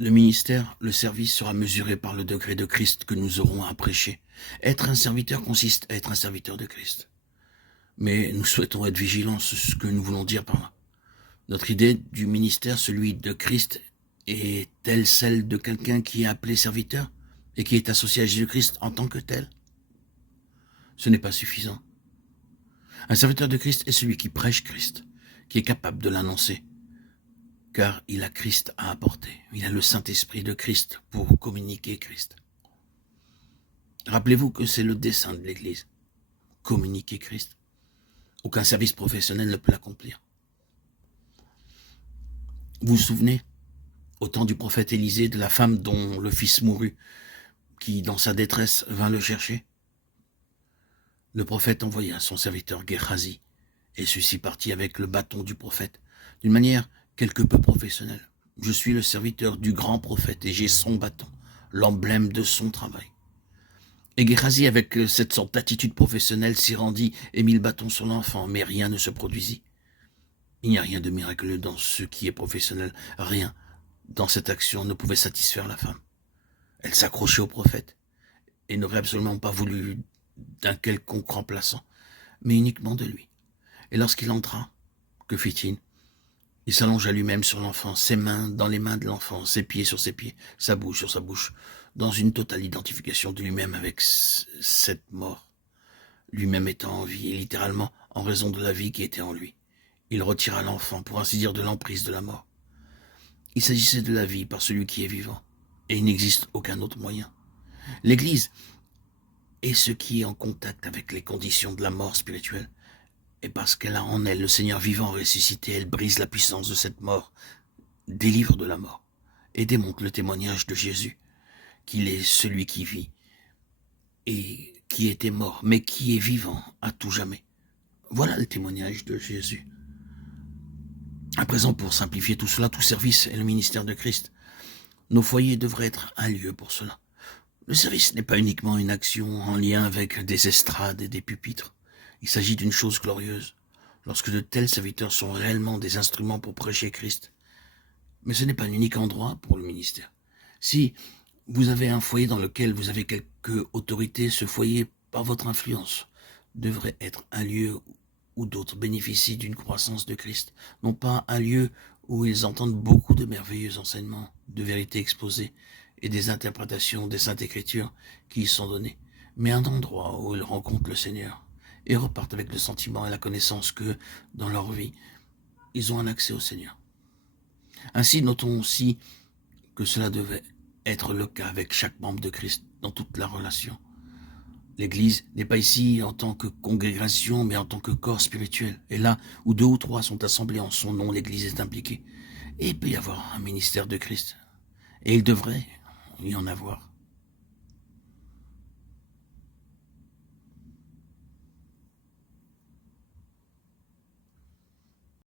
Le ministère, le service sera mesuré par le degré de Christ que nous aurons à prêcher. Être un serviteur consiste à être un serviteur de Christ. Mais nous souhaitons être vigilants sur ce que nous voulons dire par là. Notre idée du ministère, celui de Christ, est-elle celle de quelqu'un qui est appelé serviteur et qui est associé à Jésus-Christ en tant que tel? Ce n'est pas suffisant. Un serviteur de Christ est celui qui prêche Christ, qui est capable de l'annoncer, car il a Christ à apporter. Il a le Saint-Esprit de Christ pour communiquer Christ. Rappelez-vous que c'est le dessein de l'Église, communiquer Christ. Aucun service professionnel ne peut l'accomplir. Vous vous souvenez, au temps du prophète Élisée, de la femme dont le fils mourut, qui, dans sa détresse, vint le chercher? Le prophète envoya son serviteur Géhazi, et celui-ci partit avec le bâton du prophète, d'une manière quelque peu professionnelle. Je suis le serviteur du grand prophète, et j'ai son bâton, l'emblème de son travail. Et Géhazi, avec cette sorte d'attitude professionnelle, s'y rendit et mit le bâton sur l'enfant, mais rien ne se produisit. Il n'y a rien de miraculeux dans ce qui est professionnel. Rien dans cette action ne pouvait satisfaire la femme. Elle s'accrochait au prophète et n'aurait absolument pas voulu d'un quelconque remplaçant, mais uniquement de lui. Et lorsqu'il entra, que fit-il? Il s'allongea lui-même sur l'enfant, ses mains dans les mains de l'enfant, ses pieds sur ses pieds, sa bouche sur sa bouche, dans une totale identification de lui-même avec cette mort, lui-même étant en vie, et littéralement en raison de la vie qui était en lui. Il retira l'enfant, pour ainsi dire, de l'emprise de la mort. Il s'agissait de la vie par celui qui est vivant, et il n'existe aucun autre moyen. L'Église est ce qui est en contact avec les conditions de la mort spirituelle, et parce qu'elle a en elle le Seigneur vivant ressuscité, elle brise la puissance de cette mort, délivre de la mort, et démontre le témoignage de Jésus, qu'il est celui qui vit, et qui était mort, mais qui est vivant à tout jamais. Voilà le témoignage de Jésus. À présent, pour simplifier tout cela, tout service est le ministère de Christ. Nos foyers devraient être un lieu pour cela. Le service n'est pas uniquement une action en lien avec des estrades et des pupitres. Il s'agit d'une chose glorieuse, lorsque de tels serviteurs sont réellement des instruments pour prêcher Christ. Mais ce n'est pas un unique endroit pour le ministère. Si vous avez un foyer dans lequel vous avez quelque autorité, ce foyer, par votre influence, devrait être un lieu où d'autres bénéficient d'une croissance de Christ, non pas un lieu où ils entendent beaucoup de merveilleux enseignements, de vérités exposées et des interprétations des Saintes Écritures qui y sont données, mais un endroit où ils rencontrent le Seigneur et repartent avec le sentiment et la connaissance que, dans leur vie, ils ont un accès au Seigneur. Ainsi, notons aussi que cela devait être le cas avec chaque membre de Christ dans toute la relation. L'Église n'est pas ici en tant que congrégation, mais en tant que corps spirituel. Et là où 2 ou 3 sont assemblés en son nom, l'Église est impliquée. Et il peut y avoir un ministère de Christ. Et il devrait y en avoir.